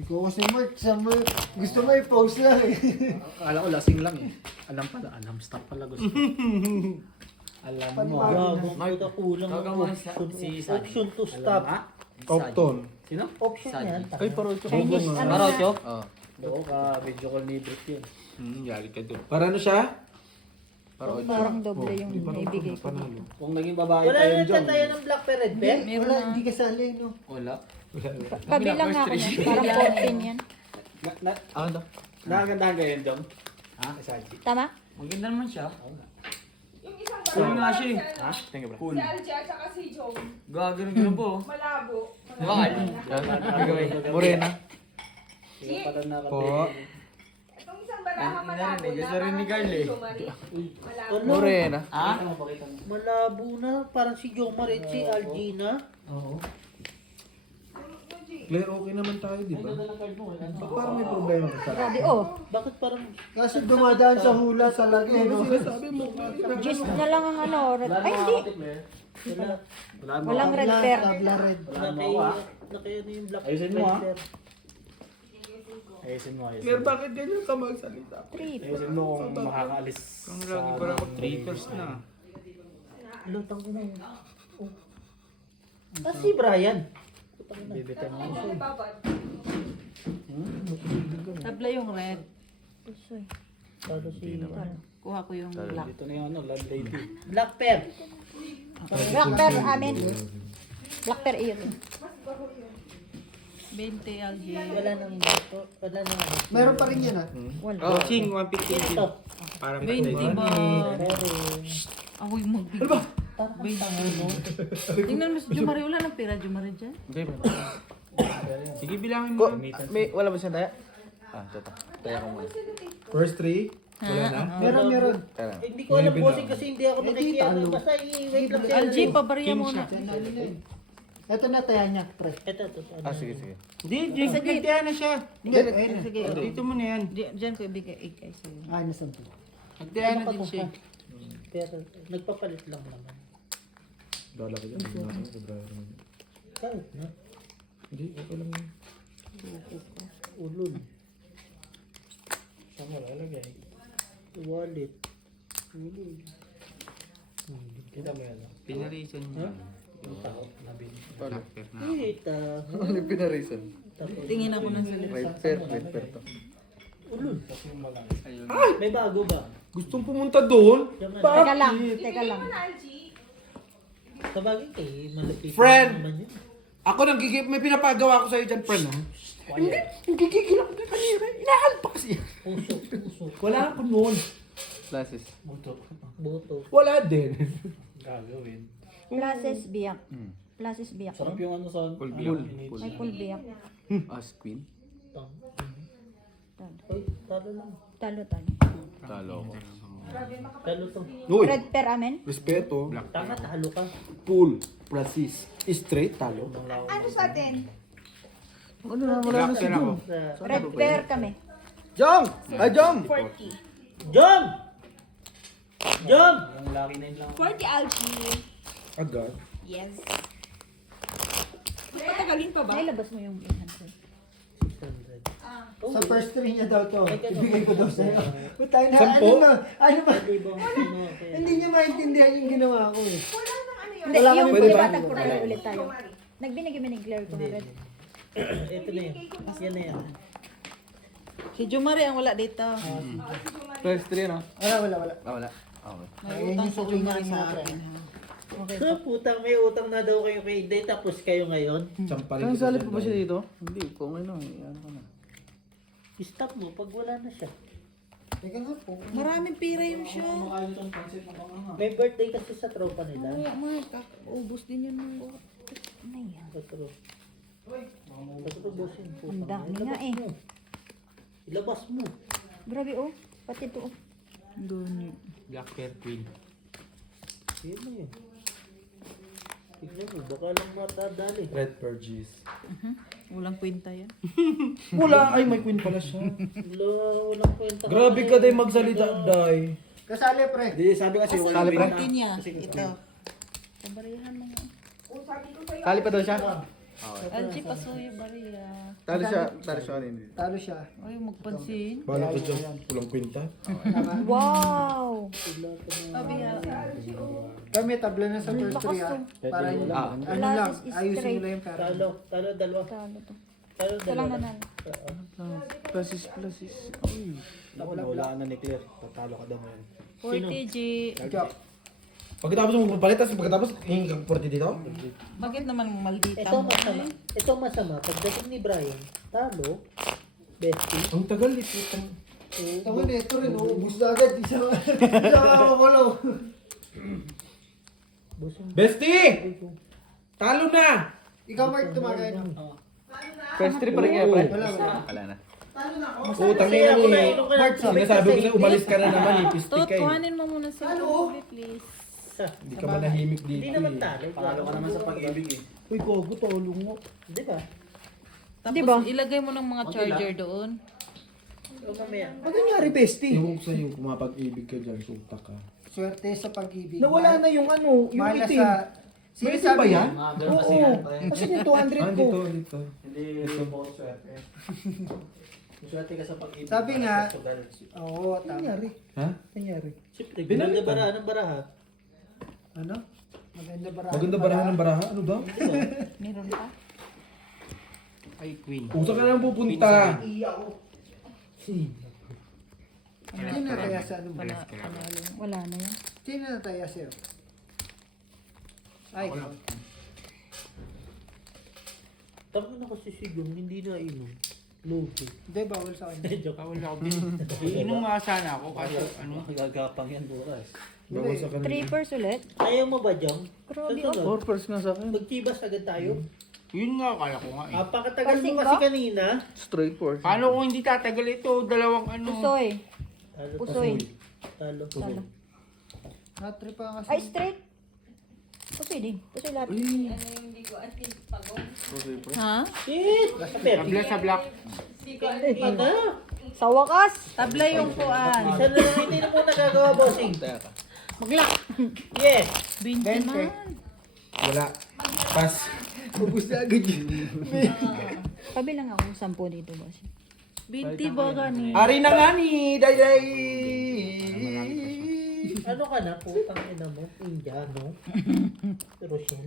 Ikaw kasi Mark, gusto mo i-post lang eh. Akala ko lasing lang eh. Alam pala, stop pala gusto. Alam mo. Mark, kulang ng option to stop. Topton. Sino? Option yan. Ay, Parocho. Chinese, ano na? Oo. Oo ka, video call ni Britt yun. Yari ka doon. Para ano siya? Parang doble yung ibigay ko. Kung naging babae Wala pa yun, na Jom. tayo ng black red pen? Wala, hindi kasali, no? Wala. Kabilang nga ako niyan. Parang 14 yan. Ako daw. Nakagandahan ka yun, Jom? Ha? Saji. Tama? Maganda naman siya. Yung isang Cool nga babae siya eh. sa- Ha? Thank you, bro. Si Alja at saka si Joe. Gagano po. Malabo. Bakit? Morena. Sila pala na Po. Itong isang baraha malabo. Gusto rin ni Carl eh. Malabo. Morena. Ha? Malabo na. Parang si Jomar at si Algina. Claire, okay naman tayo, di ba? Parang may problema ka sa Grabe, oh. Bakit parang... Kasi dumadaan sa hula talaga eh, no? Sabi mo, Gis na lang ang ano. Ay, hindi. Walang red Tabla, pair. tabla red. Nakaya na yung black Ayusin mo, red ha? pen. Ayusin mo, ayusin Claire, mo. bakit ganyan ka magsalita? Trip. Ayusin mo kung makakaalis Ang lagi para ako triggers na. Lutang ko na yun. Ah, si Brian. Bibita mo. Ano babad? Tabla yung red. Pusoy. Paano si... Kuha ko yung black. Dito na yung ano, love lady. Black pen. Black pair amin. Black pair iyo. 20 LG. Wala nang dito. Wala nang ano. Meron pa rin yan ah. Wala. Oh, Ching, 150. Ito. Parang 20 ba? Meron. Ako yung magbigay. Parang ang tanga mo. Tingnan mo si Jumari. Wala ng pera Jumari dyan. Okay ba? Sige, bilangin mo. Wala ba siya taya? Ah, ito. Taya ko muna. First three. Wala na. Meron. Tara. Hindi ko alam bossing kasi hindi ako nakikialam. Basta i-wait lang siya. LG, pabariya mo na. Ito na taya niya, pre. Ito. Ah, sige, sige. Hindi, nagtiyan na siya. Hindi, ayun na. Sige, Dito mo na yan. Diyan ko ibigay ikay sa'yo. Ah, nasan to? Nagtiyan na din siya. Pero nagpapalit lang naman. Dala ko yan. Kahit na. Hindi, okay lang yan. Ulol. Saan mo lalagay? Wallet. Ulol. Kita mo yan. Pinarisan niya. Yung tao na bin. Kita. Ano yung pinarisan? Tingin ako ng salita. Right pair to. Ulol. Tapos yung malang. May bago ba? Gustong pumunta doon? Teka lang. Teka lang. Algie. Sa bagay kay malapit Friend! naman yun. Ako may pinapagawa ko sa'yo dyan, friend, ha? Hindi, gigigil ako na kanina. Inaalpak siya. Puso. Wala ako noon. Classes. Buto. Boto. Wala din. Gagawin. Places biyak. Places biyak. Sarap yung ano sa... Full ano, biyak. init. Ay, full biyak. As queen. Tang. Talo. Ay, talo lang. Talo. Talo ko. Talo to. Uy, Red pair amin. respeto. Tanga, talo ka. Pool. Prasis. Straight, talo. Ano sa atin? Ano na, wala na si Jom. Sa... Red pair kami. Jom! Ay, Jom! 40. Jom! Jom! Yung laki na yun lang. 40 Algie. Agad. Yes. Patagalin pa ba? Nailabas mo yung 800. 600. Sa first three niya daw to. Ibigay ko daw sa'yo. Tayo na, Sampo? ano ba? Hindi ba ano? Hindi niya maintindihan yung ginawa ko eh. Wala nang ano yun. Hindi, Wala yung kami- iba tagpura ulit tayo. Jumari. Nagbinigay mo ng Claire ko na red. Ito na yan. Yan na yan. Si Jumari ang wala dito. First three, no? Wala. Ah, wala. Okay. May Ayun utang yung si suki Jumari namin sa na akin. Ha? Sa putang may utang na daw kayo kay Day tapos kayo ngayon. Sampalin Ang kita salip dyan, pa ba siya Dom. dito? Hindi, kung ano, ano ka na. Stop mo pag wala na siya. Teka nga po. Maraming pira yun siya. Kumakain itong pansit na panganga. May birthday kasi sa tropa nila. Kaya mga ubus din yun. Ano yan? Sa tropa. Sa tropa bosin. Ang dami nga eh. Ilabas mo. Grabe oh. Pati to oh. Doon Black Bear Queen. Yan na yun. Tignan mo, baka lang matadali. Red Purges. Walang kwenta yan. Wala, ay may queen pala siya. Walang kwenta. Grabe ka day magsalita, day. Kasali pre. Hindi, sabi kasi wala Salip bin pa? na. Niya, ito. Pabarihan mo nga. Oh, sabi ko sa'yo. Sali pa daw siya? Algie, pasuyo bariya. Talo siya ano yun. Talo siya. Ay, magpansin. Bala ko dyan. Walang kwenta. Tama. Wow! Sabi nga. Kami tabla na sa first three ha. Para ano lang, Lakas is ayusin straight. nila yung pera. Talo dalawa. Talo to. Talo Ito lang dalawa. nanalo. Plus is. Wala na ni Claire. Tatalo ka daw ngayon. 40 G. Ikaw. Pagkatapos mo magpapalit, tapos pagkatapos hingi kang 40 dito. Bakit naman maldita Ito mo? masama. Ito masama. Pagdating ni Brian, talo, bestie. Ang tagal eh. Putang. Tama na, ito rin, ubus na agad. Isa makakulo. Bestie! Talo na! Ikaw, Mark, tumagay na. First three pa rin kaya, pre. Wala. Wala na. Oo, tangin Kasi ako na nainom ka ng tubig Sinasabi ko kasi sa'yo, umalis ka na naman eh. Pistik Tot, ka eh. kuhanin mo muna si Ruby, please. Hindi ka manahimik dito Hindi naman eh. talo. Panalo ka naman sa pag-ibig eh. Uy, gogo, talo mo. Di ba? Tapos Di ba? ilagay mo ng mga charger doon. O mamaya. Ano nangyari, Bestie? Ewan ko sa'yo, kung mapag-ibig ka dyan, sulta ka. Swerte sa pag-ibig. Nawala na yung ano, yung Mahal na itim. sa... May itim ba yan? Mga girl Oo. kasi yan, pre. Asan yung 200 ko? Dito. Hindi yung puro swerte. Swerte ka sa pag-ibig. Sabi nga, Sugal. oo, Ano tama. nangyari? Ha? Nangyari? Siyempre, Binalikan. ganda baraha ng baraha. Ano? Maganda ba? Maganda barahan ng baraha? Ano daw? Meron pa? Ay, Queen. Usa ka lang pupunta. Sino na taya sa ano mo? Panalo. Wala na yan. Sino na taya sa'yo? Ay, ikaw. Tama na kasi si Jung, hindi na inom. Loki. Hindi, bawal sa kanya. Joke. Iinom nga sana ako kasi Ano? Gagapang yan bukas. Bawal sa kanila. Trippers ulit. Ayaw mo ba, Jong? Grabe, Sa sunod, Purpose nga sa akin. magtibas agad tayo. Yun nga, kala ko nga eh. Apakatagal mo Pasing kasi ba? kanina. Straight force. Paano kung hindi tatagal ito? Dalawang ano? Pusoy. Talo. Pusoy. Talo. Talo. Natrip pa kasi. Ay, straight. Pusoy din. Pusoy lahat. Ha? Shit! Tabla sa black. Ina! Sa wakas. Tabla yung kuan. Isa na lang hindi na mo nagagawa, bossing. Teka ka. Maglock. Yes! 20 man. Wala. Pass. Ubus na agad yun. Pabilang ako 10 dito, boss. 20 ba gani? Ari na nga ni Dayday. Ano ka na, putang ina mo? Indiano? Russian?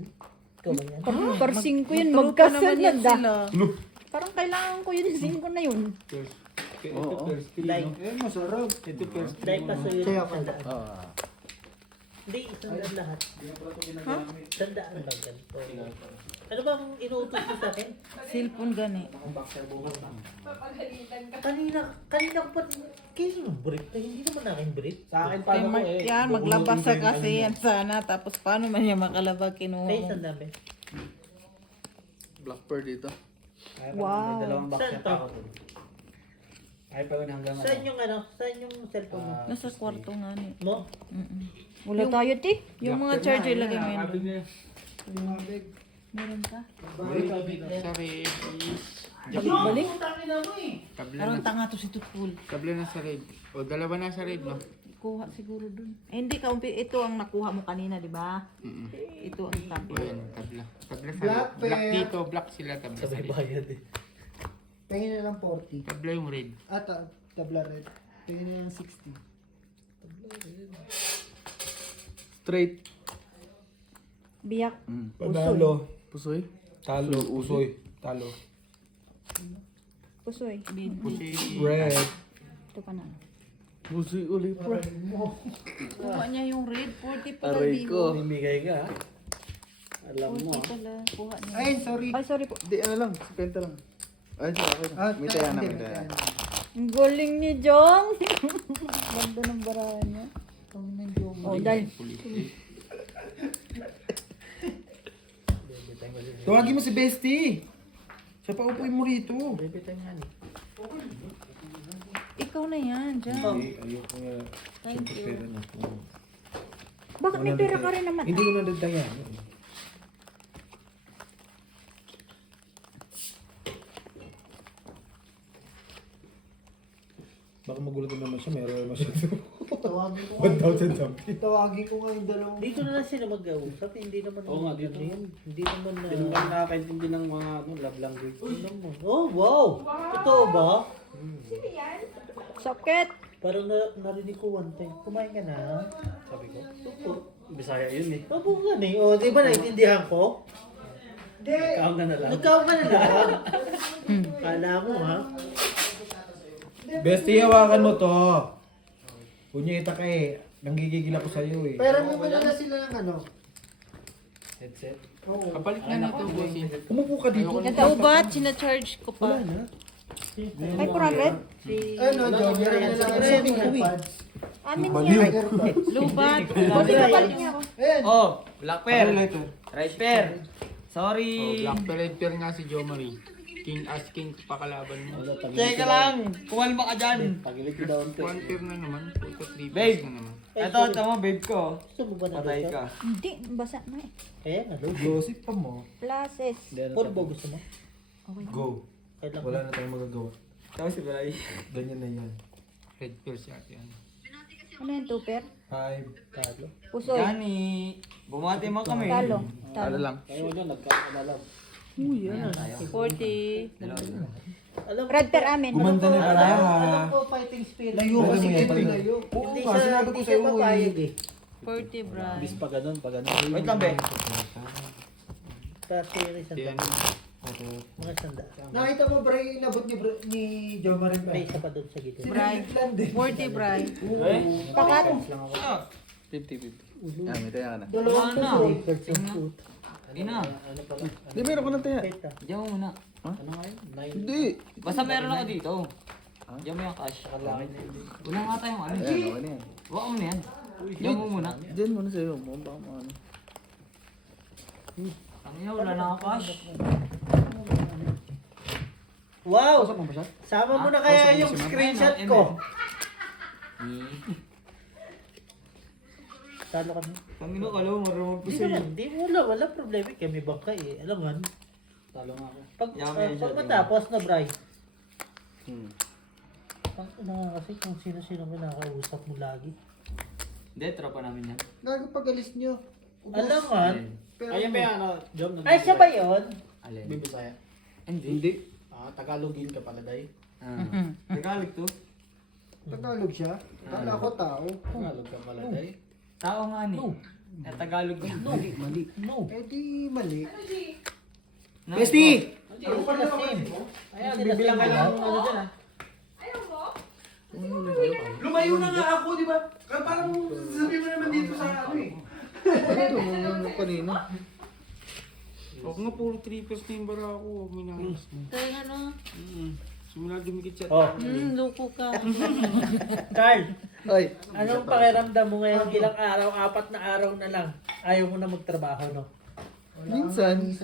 Ikaw ba yan? Par 5 yun. Magtrupa naman yan Magkasunod sila. ah. Parang kailangan ko yun 5 na yun. Like, Eh, masarap. like kaso yun. Kaya ako. Sandaan. Ah. Hindi, isandaan lahat. Sandaan lang ganito. Ano bang inuutos mo sa akin? Cellphone gani. Kanina ko pa, kayo yung brief na hindi naman aking brief. Sa akin Kay paano ko Mark eh. yan, maglabas sa kasi yan sana. Tapos paano man niya makalabag kinuha Ay, mo? isang dami. Blackbird dito. Wow. May dalawang box Saan set to? ako dun. Ay pa rin hanggang Saan yung ano? Saan yung cellphone mo? Nasa kwarto nga ni. Mo? Wala tayo, ti. Yung mga charger lagay mo yun. Lumabig. Meron ka? Sorry. Balik. Tabla Parang tanga to si Tutpul. Tabla na sa red. O, dalawa na sa red, no? Kuha siguro dun. Eh, hindi ka, ito ang nakuha mo kanina, di ba? Ito ang tabi. Ayan, tabla. Tabla sa Black red. Black pair. dito, black sila, tabla sa red. Bayad eh. Tingin na lang 40. Tabla yung red. At tabla red. Tingin na lang 60. Straight. Biyak. Panalo. Pusoy. Talo. Usoy. Talo. Pusoy. Red. Ito pa na. Pusoy ulit, pre. Kuha niya yung red. 40 pala Aray di ko. Bimigay ka ha. Alam mo 40 pala. Kuha niya. Ay, sorry. Ay, sorry po. Di, ano lang. 50 lang. Ay, okay lang. May taya na, may taya. Ang galing ni Jong. Ganda ng barahan niya. Oh, dahil. Tawagin mo si Bestie. Siya pa upuin mo rito. Ikaw na yan, dyan. Ayoko nga. Thank you. Pera na ako. Bakit may pera ka rin naman? Hindi ko na dadaya. Baka magulat naman siya, meron naman siya. Tawagin ko nga. 1,000 something. Tawagin ko nga yung dalawang... Dito na lang sila mag-usap, hindi naman Oo nga, dito. Hindi naman na... Hindi naman nakakaintindi ng mga love language. Oh, wow! Totoo ba? Sino yan? Sakit. Parang narinig ko one time. Kumain ka na? Sabi ko. Bisaya yun eh. Oo nga eh. O, di ba naintindihan ko? Hindi. Kaon ka na lang. Nagkaon ka na lang. Kala mo ha? Bestie, hawakan mo to. Punyeta ka eh. Nanggigigil ako sa'yo eh. Pero may wala na sila ng ano. Headset. Oo. Kapalit na na to, bossing. Umupo ka dito. Nagtaubat, sinacharge ko pa. Ay, 400? Si... Ano, John? Meron na lang sa AirPods. Amin Baliw. yan. AirPods. Lubat. Buti Buti ka ka palit niya ako. Ayan. Oh, black pair. Ano na ito? Right pair. Sorry. Black Red Pair nga si Jo Marie. King as king pakalaban mo. Teka lang. Kumalma ka dyan. Pagilid ko daw. One pair na naman. Pulkot Babe. deepest na naman. Ito, mo, babe ko. Gusto mo ba na Patay gusto? ka. Hindi, basa na eh. Kaya nga, Lord. Gossip pa mo. Classes. Paul ba gusto mo? Okay. Go. Kailan Wala na tayong magagawa. Tapos si Balay. Ganyan na yan. Red Pair si ate yan. Ano yung 2 pair? 5. Talo. Pusoy. Gani. Bumati mo kami. Talo. Talo lang. Ayaw nyo, nagkakalalab. 40. Alam Red pair amin. Gumanda na Alam talaga. ko fighting spirit. Layo Pwede kasi mo yan, ito pwede. layo. Oo Hindi nga, siya, sinabi ko hindi sa'yo siya papayag eh. 40, Brian. Bis pa ganun, pa ganun. Wait lang, be. Kasi yung isang Yan. mga sanda. Nakita mo, Bray, inabot ni John Marin ba? May isa pa doon sa gitna. Bray. Land eh. 40, Brian. Eh? Pakat. 50-50. Ah, may taya ka na. Dalawang Ano? puso. Birds of food. Ina. Ano pala? Hindi, meron ko ng taya. Kahit ah. Diyan mo muna. Ano nga yun? Nine. Hindi. Basta meron ako dito. Diyan mo yung cash. Kalaki na yun. Wala nga tayong ano. Ayan, okay na yan. Huwag mo na yan. Diyan mo muna. Diyan mo na sa'yo. Baka ano. Ano yan? Wala na ako cash. Wow! Kasama mo ba siya? Sama mo na kaya yung screenshot ko. Talo kami. Pangino ka lang, marunong po Hindi sa'yo. naman, di wala problema. Kami bangka eh. Alam mo, Talo nga ako. pag, Yummy, pag yummy. matapos na, Bray. Ang ina nga kasi kung sino-sino mo nakakausap mo lagi. Hindi, tropa namin yan. Gago pag alis nyo. Alam nga. Pero Ayun ba yan, ano, Jom? Ay, siya ba yun? Alin? Bibisaya. Hindi. Tagalogin ka pala, day. Tagalog to. Tagalog siya. Kala ko tao. Tagalog ka pala, day. Tao nga ni. Tagalog ka. No. Eh di mali. Bestie! Ako pa na same. Ayan, bibilang ka lang ano dyan, ah. Ayaw mo? Lumayo na nga ako, di ba? Kaya parang sabi mo naman dito sa ano eh. Ano kanina? Huwag nga puro 3 pairs na yung bara ako. Huwag minahalas mo. Kaya ano? Simula dumikit siya. Oh, Loko ka. Carl. Ay. Anong pakiramdam mo ngayon ilang araw, 4 na araw na lang? Ayaw mo na magtrabaho, no? Minsan.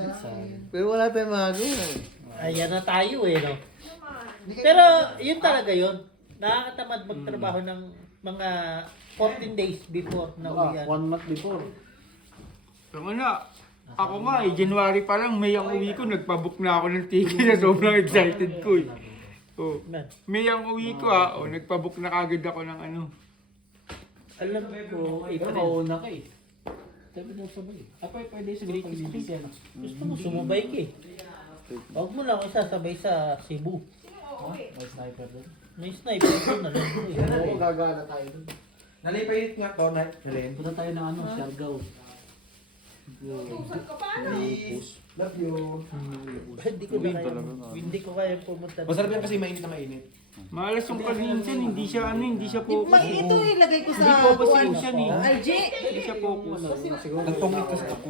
Pero wala tayong magagawa. Ayan na tayo eh, no? Pero yun talaga yun. Nakakatamad magtrabaho ng mga 14 days before na uwian. 1 month before. Tama na. Ako nga eh, January pa lang, May ang uwi ko, nagpabook na ako ng ticket na sobrang excited ko eh. Oh. Man, May ang uwi ko nagpabook na kagad ako ng ano. alam ko, Pero April. mauna ka eh. Sabi daw sabay. Pwede sa Greek Christian. Gusto mo sumubay ka eh. Huwag mo lang ako sasabay sa Cebu. May sniper doon. May sniper doon, alam ko eh. Oo, gagana tayo dun. Nalipay nga to, Nalin. Punta tayo ng ano, Siargao. Usap ka pa, ano? Please. Love you. Hindi ko kaya pumunta. Masarap yan kasi mainit na mainit. Malas yung minsan, hindi siya focus. Ito ilagay ko Hindi sa focus yung siya ni. IG. Hindi siya focus. Nagtungit kasi ako.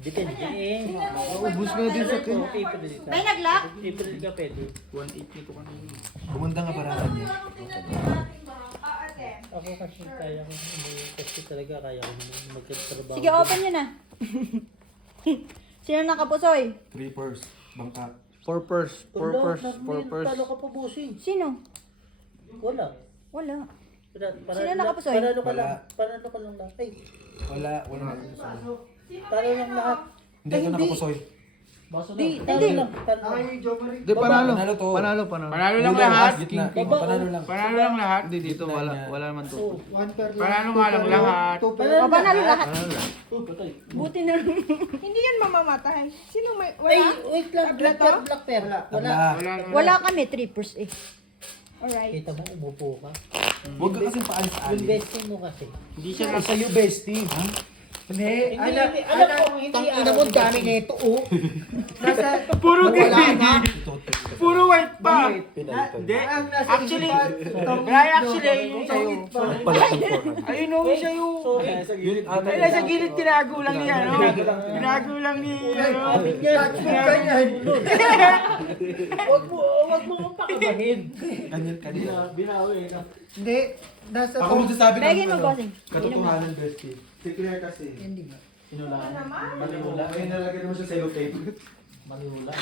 Depende eh. Ubus nga din sa akin. April ka. May nag-lock? April ka pwede. 1.8 nito kanina. Gumanda nga paralan niya. Ate. Ako kasi kaya ko. Kasi talaga kaya ko magkatrabaho. Sige, open nyo na. Sino nakapusoy? 3 purse. Bangka. 4 purse. 4 purse. 4 purse. Talo ka pa busing. Sino? Wala. Wala. Sino nakapusoy? Panalo ka Wala. lang. Panalo ka lang lahat. Ay, Wala na. talo lang lahat. Hindi ka nakapusoy. Baso Di, na. hindi. Ay, Jo Marie. Di, panalo. Panalo to. Panalo. Panalo lang lahat. Gitna. Baba. Panalo lang. Panalo lang lahat. Hindi, dito wala naman to. Oh, One per lang. Panalo nga lang lahat. Two per O, panalo lahat. Panalo lang. Buti na. Hindi yan mamamatay. Sino may... Ay, Wala? wait lang. Black pair, black pair. Wala. Tabla. Wala lang. Wala kami, trippers eh. Alright. Kita mo, umupo ka. Huwag ka kasing Yung paalis-alis. bestie mo kasi. Hindi siya nasa Sa'yo, bestie. Hindi. Hindi, alam ko, hindi. Tangina mo, dami nito, oh. Nasa, puro wala green. na. Puro white pa. Pinay. Ang nasa Actually, isipan, Kaya actually, ayun yung sa'yo. Pala yung 400. Ayun yung sa'yo. Unit Ay, nasa gilid tinago lang niya, no? Tinago lang ni, ano? Huwag mo kong pakabahin. Kanina. Binawi na. Hindi. Nasa Ako magsasabi ng Begin mo, bossing. katotohanan, bestie. Si Claire kasi. Hindi nga. Sinulaan. Maniwala. Ay, nalagyan mo siya sa tape. Maniwala.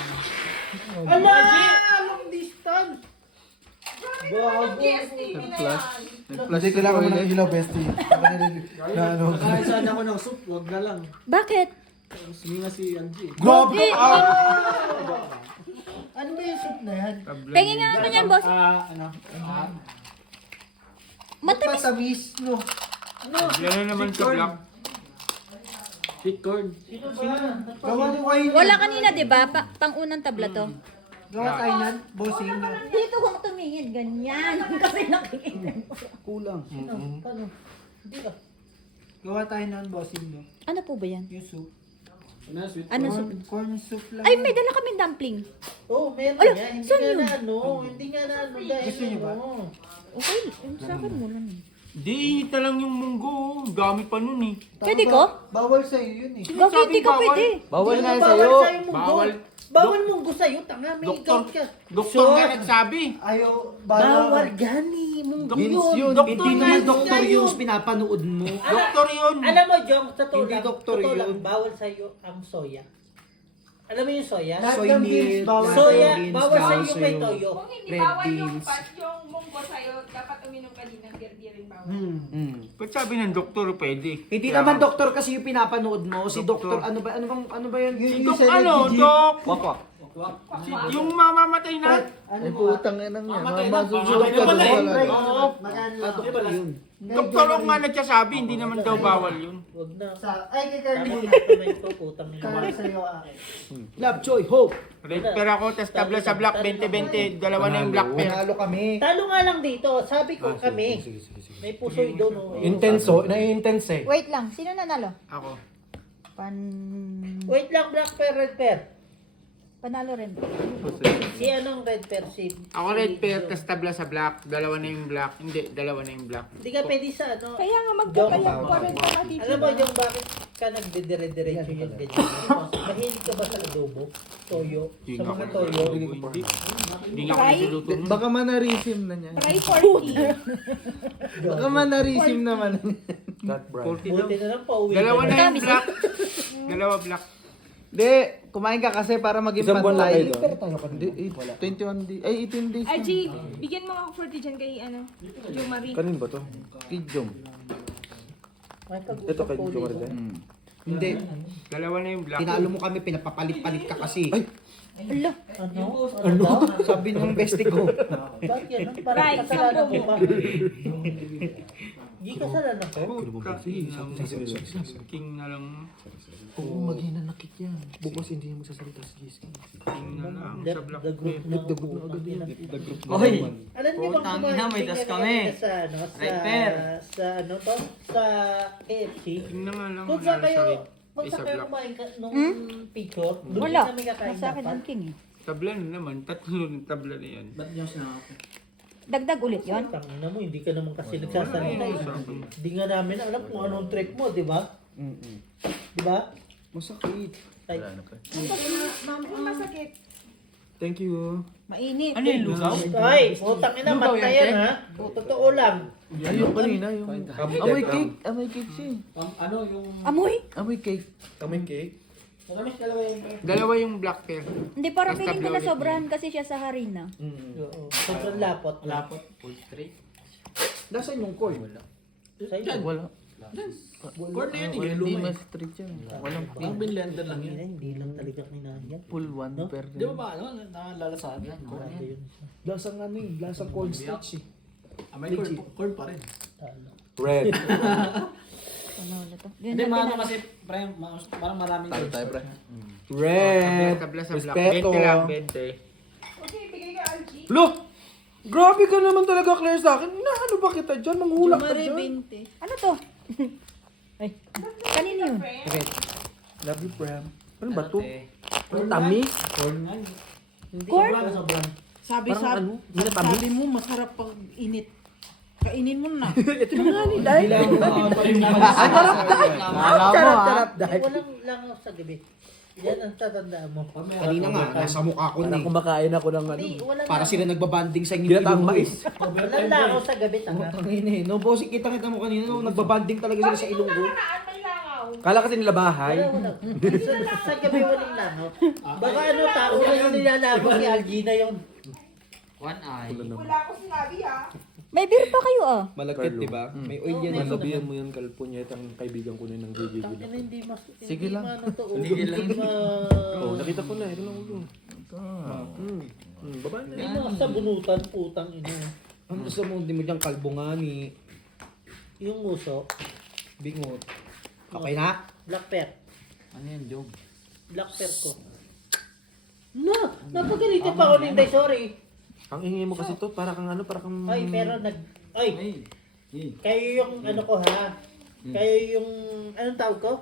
Ala! Long distance! GST na yan. Hindi, kailangan mo ng ilaw, bestie. Na ano. Sana ako ng soup, wag na lang. Bakit? Sige nga si Angie. Grabe! Ano ba yung soup na yan? Pengi nga ano yan, boss. Matamis. Matamis, no? Yan na naman sa black. Sweet corn. Gawa mo kayo. Wala kanina, di ba? Pang-unang tabla to. Gawa tayo nan, bossing na. Dito kung tumingin, ganyan. Kasi nakikita ko. Kulang. Paano? Hindi ka. Gawa tayo nan, bossing, no? Ano po ba yan? Yung soup. Ano, sweet Ano soup? Corn soup lang. Ay, may dala kami dumpling. Oh, meron Ala, nga. Hindi saan nga yun? na ano. Hindi nga na ano. Dahil Gusto niyo ba? ano. Okay, yung sa akin mo lang. Di, inita lang yung munggo. Ang dami pa nun eh. Pwede ko? Bawal sa'yo yun eh. Bakit hindi ka bawal? pwede? Bawal nga Bawal sa'yo. sa'yo munggo. Bawal. Bawal munggo sa'yo. Tanga, may Doktor. gout ka. Doktor nga nagsabi. Ayaw, Bawal gani. Munggo Vince yun. yun. Doktor Hindi naman nga doktor yun. yung pinapanood mo. Doktor yun. Alam mo, Jong, sa totoo Hindi lang, doktor totoo lang, yun. bawal sa'yo ang soya. Alam mo yung soya? Lahat Soy ng milk, beans bawal. Soya, beans, bawal bawal sa'yo yung may sa'yo. toyo. Kung hindi Red bawal yung beans. yung munggo sa'yo, dapat uminom ka din ng beer, di rin bawal. Ba't sabi ng doktor pwede? Hindi Kaya- naman doktor kasi yung pinapanood mo. Si Doktor. doktor, ano ba yan? Si Yung Dok, sa ano, legit. Dok? Wakwak. Yung mamamatay na? Ano Ay, mo? putang ina niya. Mamatay na. Masusunod ka Mamatay doon na. talaga. Oo. Magkano lang? Doktor ang nga nagsasabi, hindi naman daw bawal yun. Huwag na. Ay, kay Carly Tama muna. yung kamay ko, putang ina. Carly sa'yo akin. Love, joy, hope. Red pair ako, tas tabla sa black, 20-20, dalawa na yung black pair. Panalo kami. Talo nga lang dito. Sabi ko kami. May pusoy doon. Oh. Intenso, nai-intense eh. Wait lang, sino nanalo? Ako. Wait lang, black pair, red pair. Panalo rin. Si anong red pair? Si... Ako red pair, tas tabla sa black, dalawa na yung black. Hindi, dalawa na yung black. Hindi ka pwede sa ano. Kaya nga Jong, magkakayang pa rin ka dito. alam mo yung bakit ka nagdidire-diretso yung ganyan? Mahilig ka ba sa adobo? Toyo? Sa mga toyo? Hindi. Hindi nga ako nagluluto nun. Baka manarisim na niya. Try 40. Baka manarisim naman. Cut bro. 40 Buti lang. na lang pauwi Dalawa na na. yung black. Dalawa black. Hindi, kumain ka kasi para maging Isang buwan lang pantay. kayo doon? Hindi, 21 days. Ay, 18 days. Aj, bigyan mo ako 40 dyan kay ano, Jo Marie. Kanin ba to? Kay Jom. May pag-usap Ito kay ko Jom dito. rin. Hindi. Dalawa na yung black. Tinalo mo kami, pinapapalit-palit ka kasi. Ala, Ano? Ano? Sabi ng bestie ko. Bakit yan? Parang Right, kasalanan sampo ko mo. pa. Hindi kasalanan ko. King na lang. Oo, maghinanakit yan. Bukas hindi niya magsasalita si Jessica. King na lang sa black The group pair. na agad yun. Oy! Alam niyo bang Putang ina, may das kami. Sa ano? Right there. Sa ano to? Sa KFC. King na nga lang. Kung Wala saan na sa kayo, red. kung Isa saan kayo black. kumain ka nung picture, doon wala. kami kakain Nasa akin dapat. ang king eh. Tabla na naman. Tatlo ng tabla na yan. Ba't niyo sinako? Dagdag ulit yon. Tangina mo, hindi ka naman kasi nagsasalita eh. Hindi nga namin alam kung anong trick mo, di ba? Di ba? Masakit. Ay, Ma'am, ang masakit. Thank you. Mainit. Ano yung lugaw? ay, putang ina, Lugaw yan, matayan Ted? ha. Totoo lang. Ay, yung kanina, yung... Amoy cake. Amoy cake siya. Amoy? Amoy cake. Amoy cake? Dalawa yung black pair. Hindi, parang Tapos feeling ko tabla na ulit. sobrahan kasi siya sa harina. Oo. Sobrang lapot. Lapot. Full straight. Nasaan yung coin? Sa'yo. Wala. Corn na yan eh. Hindi ma-street yan. Walang Ang binlender lang Hindi yan. na, hindi lang talaga kinaya. full one No? per Di ba ba ano? Nalalasahan yan. Corn yan. Lasang ano eh, lasang corn starch eh. May corn pa rin. Red. Ano na to? Hindi, maano kasi, pre, parang maraming Tayo corn tayo, pre. Red. Tabla sa black. Respeto. 20 lang, 20. Okay, bigay ka, Algie. Look! Grabe ka naman talaga, Claire, sa akin. Ano ba kita dyan? Manghulak ka Jumare dyan. 20. Ano to? Ay, kanino yun? Love you, Prem. Ano ba to? Ang tamis. Corn nga yun. Corn? Sobrang. Sabi Parang sa ano? Hindi na tamis. sabi mo masarap pag init. Kainin mo na. Ito na nga ni Dahil. Ang Ang sarap dahil. Ang sarap dahil. Walang langaw sa gabi. Yan ang tatandaan mo. Kanina nga, nasa mukha ko Parang kumakain ako ng ano. Hindi, walang Para sila nagbabanding sa inyo. Ginataang mais. Walang langaw sa gabi, tanga. Tangina eh. No, boss, kita mo kanina, no, nagbabanding talaga sila sa ilong ko. Nakaraan may langaw. Kala kasi nila bahay. Wala. Sa gabi walang langaw. Baka ano, tao na yung nilalabo si Algina yun. Wala ko sinabi ha. May beer pa kayo ah. Malagkit, di ba? May oil yan. Nasabihan mo yan, Kalpunyet, ang kaibigan ko na ng gigigil. Tangina, hindi mas... Sige lang. Hindi Oh, nakita ko na. Ito lang ulo. Baba na. Hindi mo sa bunutan, putang ino. Ano gusto mo, hindi mo dyan kalbo nga ni Yung uso, Bingot. Okay na? black pepper. Ano yan, Jog? Black pepper ko. No! Napagalitin pa ako ng day, sorry. Ang ingay mo kasi to, para kang ano, para kang... Ay, pero Ay! Ay. Kayo yung ano ko ha? Kayo yung... Anong tawag ko?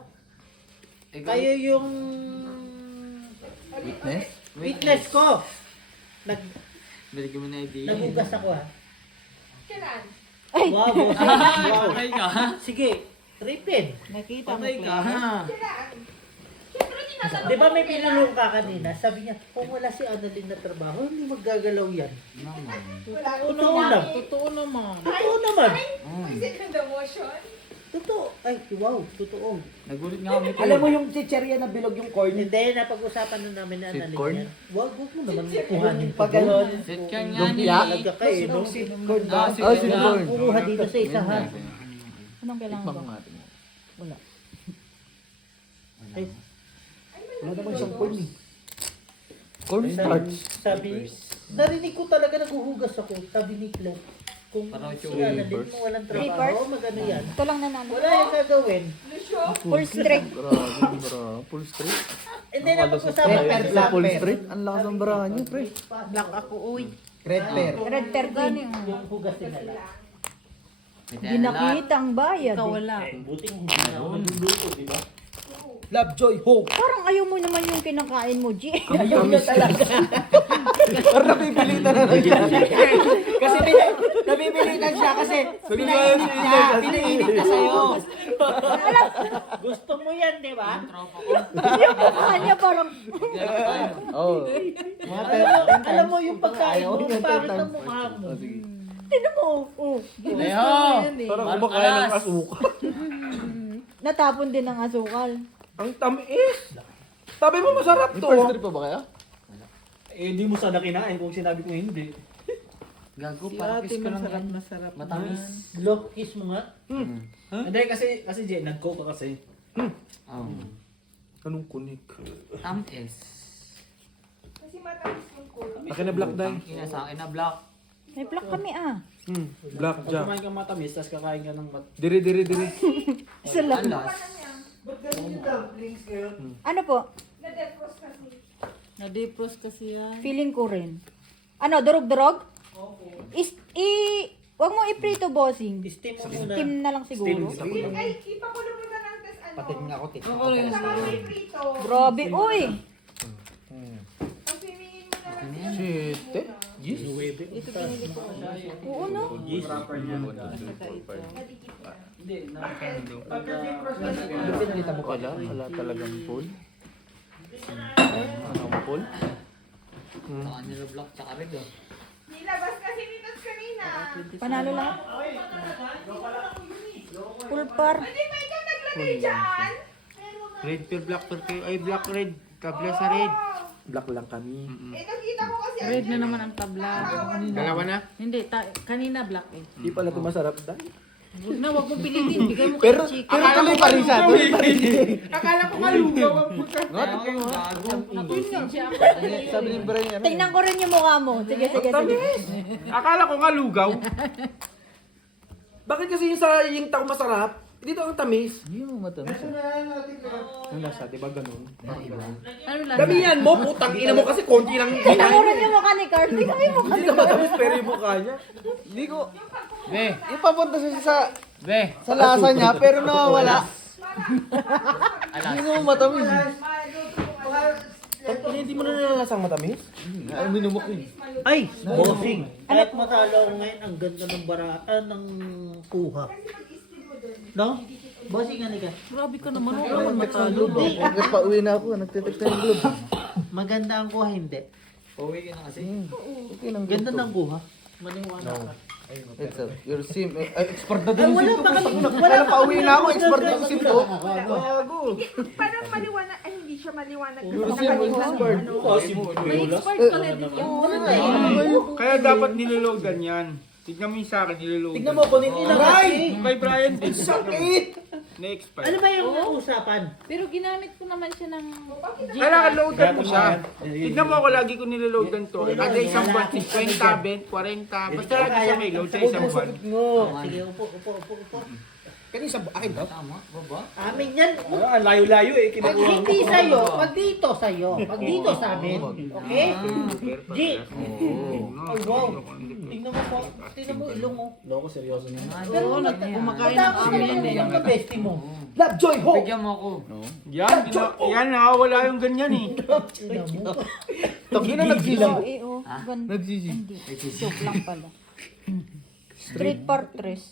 Kayo yung... Witness? Witness ko! Bigyan mo na idea. Nagugas ako ha? Kailan? Wow, boss. Wow. Patay ka. Sige, tripin. Nakita mo Patay ka. Kailan? Siyempre, hindi nasa Di ba may pinulong ka kanina? Sabi niya, kung wala si Annalyn na trabaho, hindi maggagalaw yan. Wala ko Totoo lang. Totoo naman. Totoo naman. Is it in the motion? Totoo. Ay, wow, totoo. Nagulit nga kami. Alam mo yung chicherya na bilog yung corn? Hindi, napag-usapan na namin na Sweet Annalyn corn? yan. Wag mo naman kuhanin pa Pag ganon. Lumpia. Talaga kayo, no? Sweet corn ba? Oh, sweet corn. Kumuha dito sa isahan. Anong kailangan Tikman ba? mo natin. Ay, Wala naman siyang corn eh. Cornstarch. sabi, narinig ko talaga naghuhugas ako. Sabi ni Claire, kung si Annalyn mo walang trabaho, magano yan. Ito lang nanalo. Wala yung gagawin. Full strength. Grabe, bro. Full street. Hindi na pag-usapan. Pepper, Sa black full pepper. street? Ang lakas ng barahan niyo, pre. Black ako, uy. Red pear. Red pear queen. Yung hugas nila lang. Ginakita ang bayad Ikaw eh. wala. Buting hindi na ako nagluluto, di ba? Lovejoy, hope. Parang ayaw mo naman yung kinakain mo, G. Ayaw niya talaga. Parang napipilitan na lang siya. Kasi napipilitan siya kasi pinainit niya. Pinainit niya sa'yo. Gusto mo yan, di ba? Yung mukha niya parang... Oh. Alam mo yung pagkain mo, pangit ng mukha mo. Tinan mo. Oh. Leho! Parang kumakain ng asukal. Natapon din ang asukal. Ang tamis. Sabi mo masarap May to. first trip pa ba kayo? Eh, hindi mo sana kinain kung sinabi ko hindi. Si ate masarap. Matamis. Look, kiss mo nga. Hindi, kasi Jay, nag-coke ka kasi. Anong kunik? Kasi matamis yung cool. Akin na black dye. May black kami ah. Black Pag jack. kumain ka matamis, tapos kakain ka ng Diri. Isa lang. Ba't ganun yung dumplings kayo? Ano po? Na-defrost kasi. Na-defrost kasi yan. Feeling ko rin. Ano, durog-durog? Wag mo iprito, bossing. Steam mo muna. Steam na lang siguro. Ay, ipakulo mo na lang tas ano. Patin nga ako, tit. Saka may prito. Grabe, uy! Tapos himingin mo na lang. Shit. Oo, no? Pinalita mo pala. Wala talagang full. Ano full? Nilabas kasi nitas kanina. Panalo lahat. Pulpar. Hindi ba ikaw naglagay dyan? Red pear, black pear kayo. Ay, black red. Tabla sa red. Black lang kami. Eh, nakita ko kasi. Red na naman ang tabla. Dalawa na? Hindi, kanina black eh. Hindi pala ito masarap dahil. Huwag na, huwag mo pilitin. Bigay mo Pero, kay Chika. pero tuloy pa rin siya. Tuloy pa rin siya. Akala ko kalugaw ang puta. Sabi ni Brian, Tingnan ko rin yung mukha mo. Sige, sige, sige. Akala ko kalugaw. Bakit kasi yung tao masarap? Dito ang tamis. Hindi mo matamis. Ang lasa, di ba ganun? Ano lang? Damihan mo, putang ina mo kasi konti lang Tingnan ko rin yung mukha ni Carl. Tingnan mo yung mukha Hindi ni na Carl. matamis pero yung mukha niya. Hindi ko, Be, yung papunta siya be. sa lasa niya, pero nawawala. Hindi mo matamis. Hindi mo na nalalasang matamis? Ay, minumok yun. Ay, bossing. Kahit matalo ako ngayon, ang ganda ng baraan ng kuha. No? Bossing, ano ka? Grabe ka naman. Huwag naman matalo. Pagkat pa uwi na ako, nagtitik na yung globe. Maganda ang kuha, hindi. Okay lang Ganda ganito. ng kuha. Maniwala ka. It's a, your sim. Expert na Ay, din wala sim pa ko. kami. Wala pa uwi na ako, expert na sim ko. Parang maliwanag, ay hindi siya maliwanag. Your sim, expert. May expert ka rin din yung Kaya dapat niloloadan yan. Tignan mo yung sa akin, niloloadan. Tignan mo, kunin nila kasi. Kay Brian din. Sakit! Na-expire. Ano ba yung usapan? Pero ginamit ko naman siya ng Kailangan loadan mo siya. Tignan mo ako, lagi ko niloloadan to. Kada isang buwan, 50, 20, 40. Basta lagi siya may load sa isang buwan. Sige, upo. Kanina sa akin ba? Amin yan. Ah, layo-layo eh. Pag hindi sa'yo, pag dito sa'yo, pag dito sa amin. Okay? G. Ay, wow. Tingnan mo po. Tingnan mo, ilong mo. Pero kumakain ng amin eh. Yung bestie mo. Lovejoy, ho! Yan, nakawala yung ganyan eh. Tangina nagsilang. Eh, oh. Ganda. Nagsisi. Hindi. Joke lang pala. Street Fortress.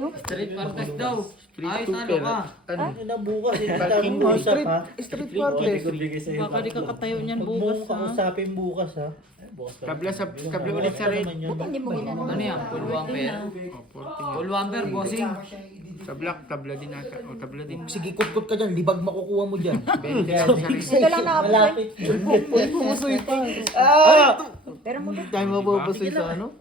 Street parties daw. Ay, talo ka. Ano na bukas? Talking Ito mo. Street, street parties. Baka di ka katayo niyan Huwag bukas mong ha. kausapin bukas ha. Tabla ulit sa red. Buti hindi mo ginano. Ano yan? Full wamper? Full wamper, bossing. Sa black, tabla din ata. O, tabla din. Sige, kut-kut ka dyan. Libag makukuha mo dyan. 20 sa red. Ito lang nakapusoy. Malapit. Pusoy pa. Pero mo Tayo mapupusoy sa ano?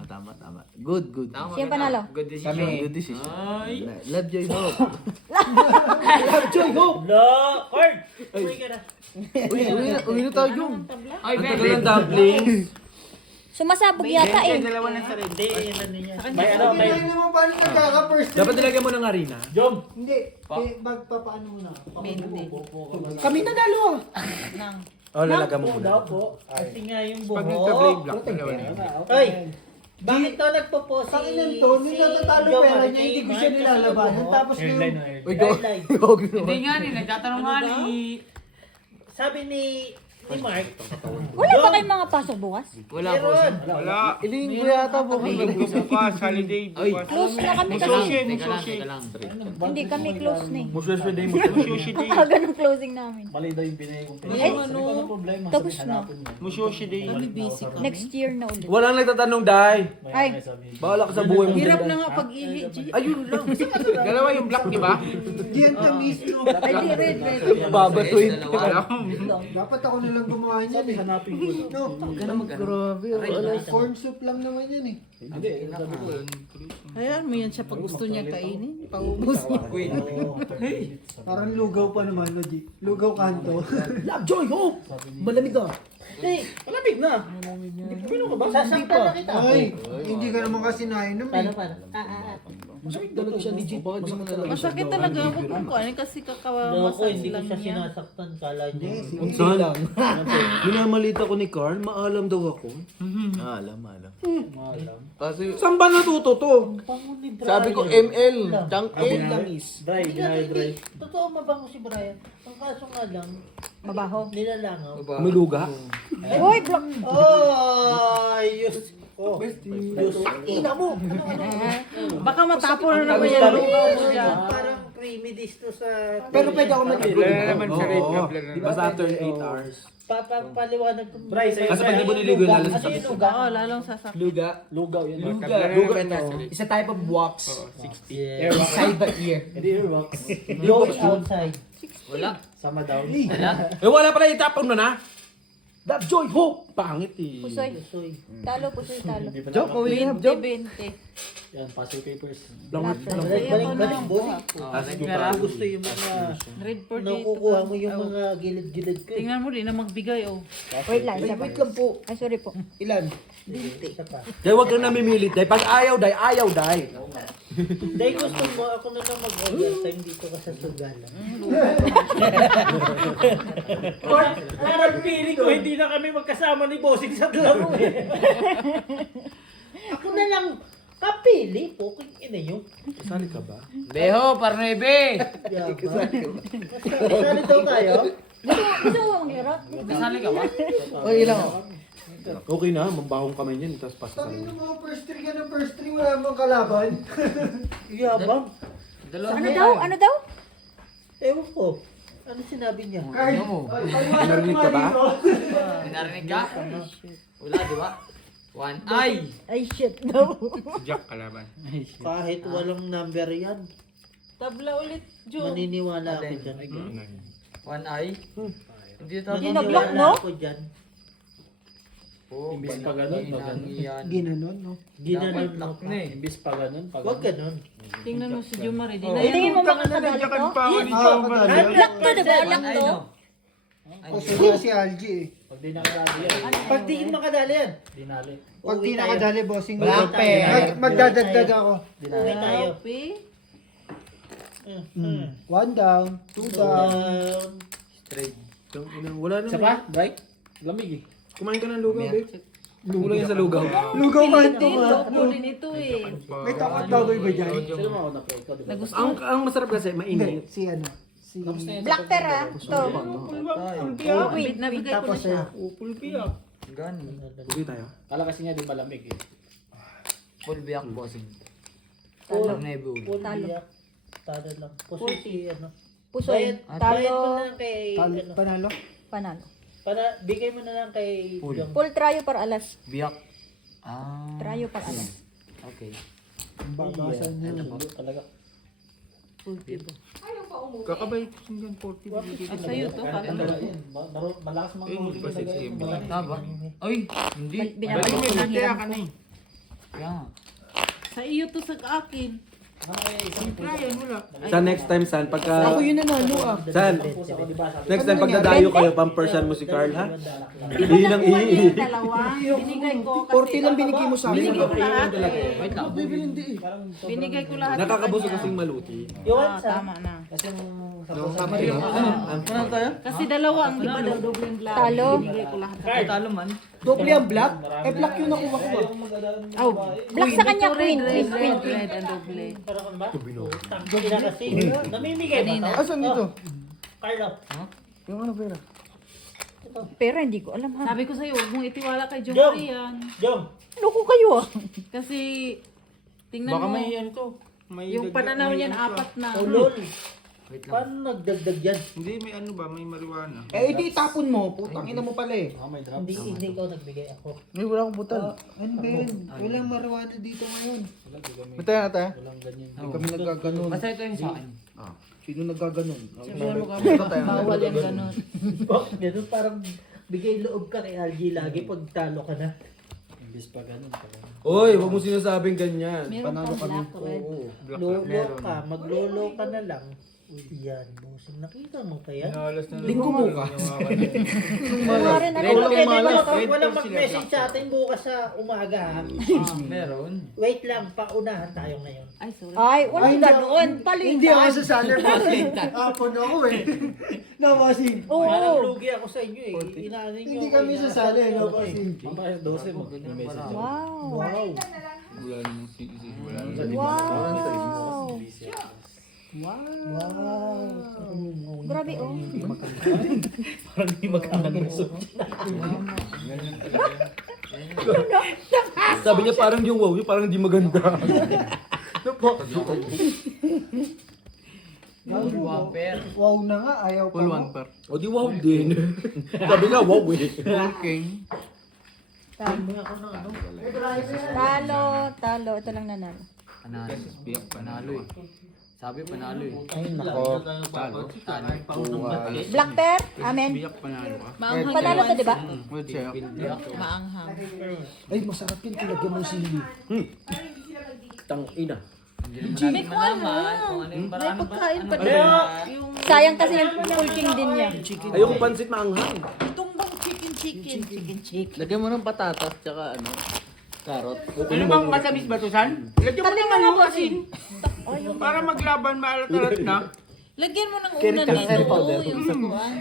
Tama. Good. Siya panalo. Good decision. Good decision. Ay. Love Joy Hope. Lovejoy, ho! No! Cord! Uy ka na. Uwi na tayo yung. Ay, Ang Ben. tagal ng dumplings. Sumasabog yata eh. Dalawa na sa red. Hindi, yan ano niya. May ano, may... Dapat nilagyan mo ng harina. Jom! Kami na dalawa. Oh, lalagyan mo muna. Daw po. Kasi nga yung Pag nagtabla yung buhok. black, dalawa na yun. Ay! Bakit to nagpo-po si... Hindi natatalo pera niya, hindi ko siya nilalabanan. Tapos yung... Uy, go. Hindi nga ni, nagtatanong nga ni... Sabi ni Mark, Wala ba kayong mga pasok bukas? Wala, meron. bossing. Wala. Ilingin ko yata po. Linggo bukas, holiday bukas. Close na kami kasi. Musushi, Teka lang, musushi. teka lang. Hindi kami close na eh. Musushi day mo. Musushi day. Aga ng closing namin. Yung ano, Tapos na. Musushi day. busy ka. Next year na ulit. Walang nagtatanong, Day. Ay, Bahala ka sa buhay mo. Hirap dyan, na Day. nga pag-ihi, G. Ayun lang. Dalawa yung black, di ba? Ay, di, red. Babatuin. Dapat ako nalang gumawa niyan eh. Hanapin ko lang. No, Grabe. Wala. corn soup lang naman yan eh. Hayaan mo yan siya pag gusto niya kainin. Paubos niya. Parang lugaw pa naman, no, G? Lugaw kanto. Lovejoy, ho! Malamig ka. malamig na. Sasaktan na kita. Ay, hindi ka naman kasi nainom eh. Paano? Masakit talaga siya, legit. Masakit talaga. Masakit talaga. Huwag mong kuhanin kasi Loko, kakawamasas hindi ko lang siya niya. sinasaktan. Kala niya. Son, minamalita ko ni Carl, maalam daw ako. Alam. Kasi Saan ba natuto to? sabi ko ML. Chunk L. Dry. Totoo mabango si Brian. Ang kaso nga lang, mabaho. nilalangaw. May luga? Uy, block. Ay, Diyos ko. Ina mo! Baka matapon na naman yan. Parang creamy dish to sa... Pero pwede ako mag-ibig. Wala naman sa red, Oo. tabla na. Basta after 8 hours. Papaliwanag ko. Bryce, Kasi pag di mo niligo, lalo sa Ano sabi yung ko. luga? Oo, lalong sasak. Luga. Lugaw yan. Tabla Luga. na Luga naman ito. nasa red. It's a type of wax. Oo, 60. Yeah. Inside the ear. Going outside. Wala. Sama daw. Eh, wala pala itapon mo na. Love, joy, hope. Pangit eh. Pusoy. Pusoy. Talo, pusoy, talo. Joke, uwi na, joke. 20-20. Yan, puzzle papers. Lahat. Balik, boss. Pera. Gusto yung mga Red for dito. nakukuha mo yung mga gilid-gilid ko. Tingnan mo, di na magbigay, oh. Wait lang, isa pa. Wait lang po. Ay, sorry po. Ilan? Isa pa. Dahil huwag kang namimilit. Dahil pag ayaw, dahil. Dahil gusto mo, ako na lang mag-overtime dito ka sa Sugalan. Parang feeling ko hindi na kami magkasama ni Bossing sa laro eh. Ako na lang kapili po kung ina yun. Kasali ka ba? Beho, Parnebe! Sali daw tayo? Gusto mo manglaro? Kasali ka ba? Okay lang. Okay na, mambahong kamay niyan. Tapos pasasali. Tangin mo, first three ka na first three, wala mong kalaban. Yabang. Ano daw? Ano daw? Ewan ko. Ano sinabi niya? Kahit, Narinig ka ba? Narinig ka? Wala, di ba? One eye! Ay, shit daw. Jack kalaban. Kahit walang number yan, Tabla ulit, Jun. maniniwala ako dyan. One eye? Hindi ito. Ginablock mo? Maniniwala ako dyan. Imbis pa ganun, pag ganun. ginanon, no? Ginanon Lock mo. na eh. Imbis pa ganun, pag Huwag ganun. ganon. Tingnan mo si Jumar, di na Ay, tingin mo Tanga na, makakadali nandiyan to? pa ako dito. Lock to, di ba? Lock One eye, to. no? Kasi nga si Algie eh. Pag di nakadali yan, Pag di makadali yan, dinali. Pag uwi di tayo. nakadali, bossing. Black pair. Magdadagdag ako. Uwi tayo. Copy. One down, two down. Straight. Wala na. Isa pa, Bright? Lamig eh. Kumain ka ng lugaw, babe. Lugaw yan sa lugaw. Lugaw ka ito, Hindi, ma. loco din ito eh. May takot baboy ba dyan? Sino mo ako na po? Ikaw, di ba? Nagustuhan. Ang masarap kasi, Hindi, mainit. si ano. Si... Black pair ah. To. Wait, Nabigay ko na Tapos siya. eh, Gani. Uwi tayo. Kala kasi nga di malamig eh. Full biyak Bossing. Talo. Parnebe ulit. Full Talo. biyak. Talo lang. Pusoy, ano. Pusoy. Bayad mo Talo. na lang kay, ano. panalo. Panalo. Bigay mo na lang kay Full. Jong. Full trayo para alas. Biyak. Ah. Trayo para alas. Okay. Ang babasan niya. Talaga. Full table. Ayaw pa umuwi. Kakabay ko singgan 40. At sa'yo to, kala mo. Malakas mga Eh, huli. ba 6 Taba? Ay, hindi. Binabalik ko ng hiram ko. Kaya nga. Sa iyo to sa akin. Sa next time, San, pagka... Ako yun nanalo ah. San, next time pag nadayo kayo, pampersan mo si Carl, ha? Hindi nang Nakuha niya yung ii. dalawa. Binigay ko kasi. 40 lang binigay mo sa akin. Binigay ko lahat. Wait lang. Binigay ko lahat. Nakakabusog kasing maluti. Yung Tama na. Tama rin. Ano tayo? Kasi dalawa ang di ba daw doble yung black. Talo. Binigay ko lahat. Talo man. Doble ang black? Eh, black yung nakuha ko ah. Oh, Black sa kanya, queen. Queen, queen, queen. red and doble. Parang ba? Tangki na kasi. Namimigay ba to? Asan dito? Carlo. Yung ano pera? Pero hindi ko alam ha. Sabi ko sa'yo, huwag mong itiwala kay Jom. Jomari yan. Jong. Loko kayo ah. Kasi, tingnan Baka mo, may ano to. May yung pananaw niyan apat na. Oh, lol. Wait lang. Paano nagdagdag yan? Hindi, may ano ba? May marijuana. Eh, di tapon mo. Putang ina mo pala eh. May drop. Hindi ikaw nagbigay ako. May wala akong butal. Ano ba yun? Walang marijuana dito ngayon. Mataya na tayo. Walang ganyan. Hindi kami nagkaganon. Basta ito yung sa akin. Sino nagkaganon? Siguro ka bawal yan ganun. Bakit ganun? Parang bigay loob ka kay Algie lagi pag talo ka na. Imbis pa ganun. Oy, huwag mo sinasabing ganyan. Meron pang black, red. Lolo ka, maglolo ka na lang. Yan, bossing. Nakita mo kaya? Nalas na Linggo mo ka. Wala rin ako. Walang mag-message sa atin bukas sa umaga ha. Meron. Wait lang, paunahan tayo ngayon. Ay, sorry. Ay, walang ganoon. Hindi ako Palitan. sa salar, bossing. Apon ako eh. No, bossing. Parang Oo. lugi ako sa inyo eh. Inaanin nyo. Hindi kami sa salar, no, bossing. Mamaya 12 mo. May message. Wow. Wow. Wala namang sisi. Wala Wow. Grabe oh. Parang di magkakagusto. Sabi niya parang yung wow, yung parang di maganda. Wamper. Wow na nga, ayaw pa mo. O di wow din. Sabi nga wow eh. Talo, talo. Ito lang nanalo. Panalo. Panalo eh. Sabi, panalo eh. Ay, nako. Black pear? Amen. Biyak panalo ka. Maanghang Panalo to, di ba? Maanghang. Ay, masarap yun. Tilagyan mo sili. Tang ina. May pagkain pa din. Yung Sayang kasi yung pulking din niya. Ayokong pansit maanghang. itong bang chicken. Lagyan mo ng patatas, tsaka ano, carrot. Ano bang matamis ba to, San? Lagyan mo ng ano, asin. Para maglaban, maalat-alat na. Lagyan mo ng unan dito. Yung sabuan.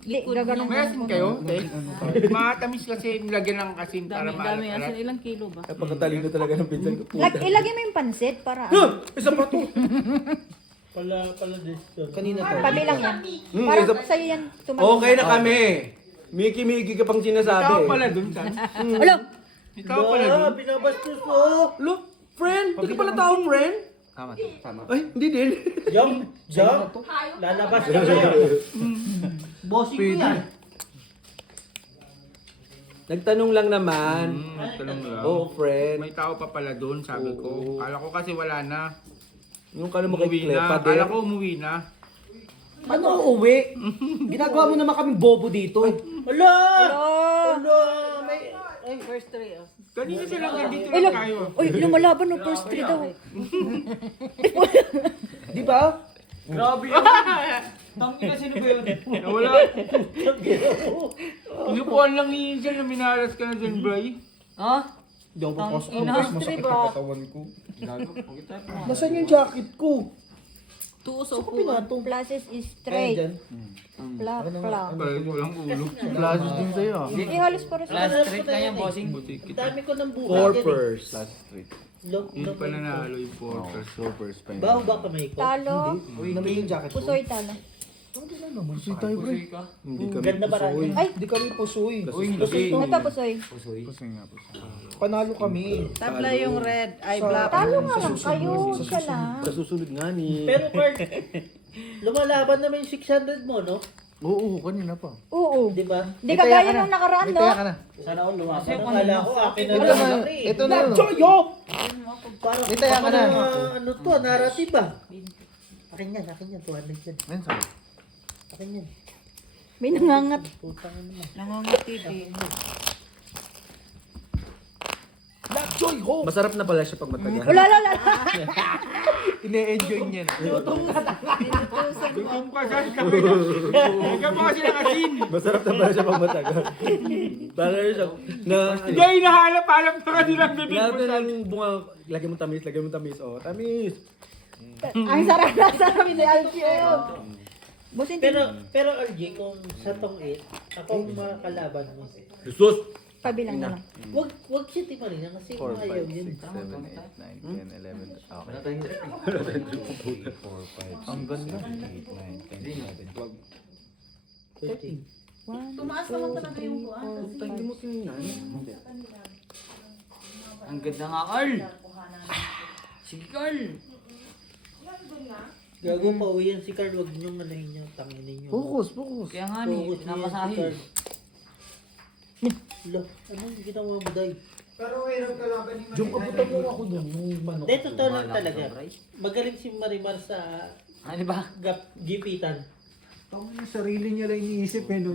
Gaganong May asin kayo? Matamis kasi lagyan ng asin para Dami maalat-alat. asin. Ilang kilo ba? Napakatalino talaga ng pinsan ko. Ilagay mo yung pansit para Isa pa to. Pala dito. pabilang yan. Para sa'yo yan tumagal. Okay na kami. Miki ka pang Ikaw sinasabi. pala dun, San. Alo! Ikaw pala dun. Binabastos mo. Look, friend. Hindi pala taong friend. Tama. Ay, hindi din. Jump. Lalabas ka kayo. Bossing ko yan. Nagtanong lang naman. Tanong lang. Oo, friend. May tao pa pala dun, sabi ko. Kala ko kasi wala na. Yung kala mo kay Umuwi Claire, na. pader. Kala ko umuwi na. Ano uuwi? Ginagawa mo naman kaming bobo dito. Hala! Hala! May... Ay, first three. Oh. Kanina sila nandito lang tayo. Uy, lumalaban no, first three daw. Di ba? Grabe yun. Tangina, sino ba yun? Wala. Inupuan lang yun dyan na minalas ka na dyan, Bray. Ha? Hindi ako papasok. Ina, Masakit diba? ang katawan ko. Nasaan yung jacket ko? Tuso po. Places is straight. Ayan dyan. Plak. Bray, walang ulo. Flashes din sa'yo. Ihalos para sa Straight na yan, bossing. Dami ko ng buka. Corpers. Yun pala nahalo yung porters. Baho ba kamay ko? talo. Namit yung jacket ko. Pusoy talo. Pusoy tayo, bro. Hindi kami Ganda ba rin? Ay, Hindi kami pusoy. ito pusoy. Pusoy nga, pusoy. Panalo kami. Tabla yung red. Ay, black. Talo nga lang kayo. Siya lang. Sa susunod nga ni. Pero Kurt, lumalaban naman yung 600 mo, no? Oo, kanina pa. Oo. Di ba? Di ka gaya nung nakaraan, no? Taya ka na. Sana ako lumaban. Akala ko akin na Ito lang. na, ito na. Choyo! Parang Taya ka na. ano to, narrative ba? Akin yan, 200 yan. Ayun, sorry. Akin yan. May nangangat. Putang ano naman. Nangangutiti. Joy ho! Masarap na pala siya pag matagal. Wala, wala. Ine-enjoy niya na. Gutom ka, San. Huwag ka pa kasi nakasin. Masarap na pala siya pag matagal. Para siya na Hindi, hinahanap-hanap na kanilang bibig lahat mo, na San. ng bunga, lagyan mo tamis. Oh, tamis. Ang sarap na sarap ni Alfio. Boss, hindi. Pero RJ, kung sa tong 8, ako ang mga kalaban mo. Jesus! Pabilang na lang. Wag siya timarin kasi 4, ayaw 5, yun. 6, 7, 8, 9, 10, 11. Okay. Ang ganda. 8, 9, 10, 11, 12. Tumaas naman talaga yung buwan. Hindi mo tingnan. Ang ganda nga, Carl. Sige, Carl. Gago pa uwi yan si Carl, wag niyong anahin niyo, tanginin niyo. Focus. Kaya nga ni, Focus niyo yan si pinamasahe. Carl. Lo, anong ginawa mo, Day? Yung kabutan mo ako doon, yung manok. Hindi, totoo lang talaga. Magaling si Marimar sa Ano ba? gipitan. Tama yung sarili niya lang iniisip eh, no?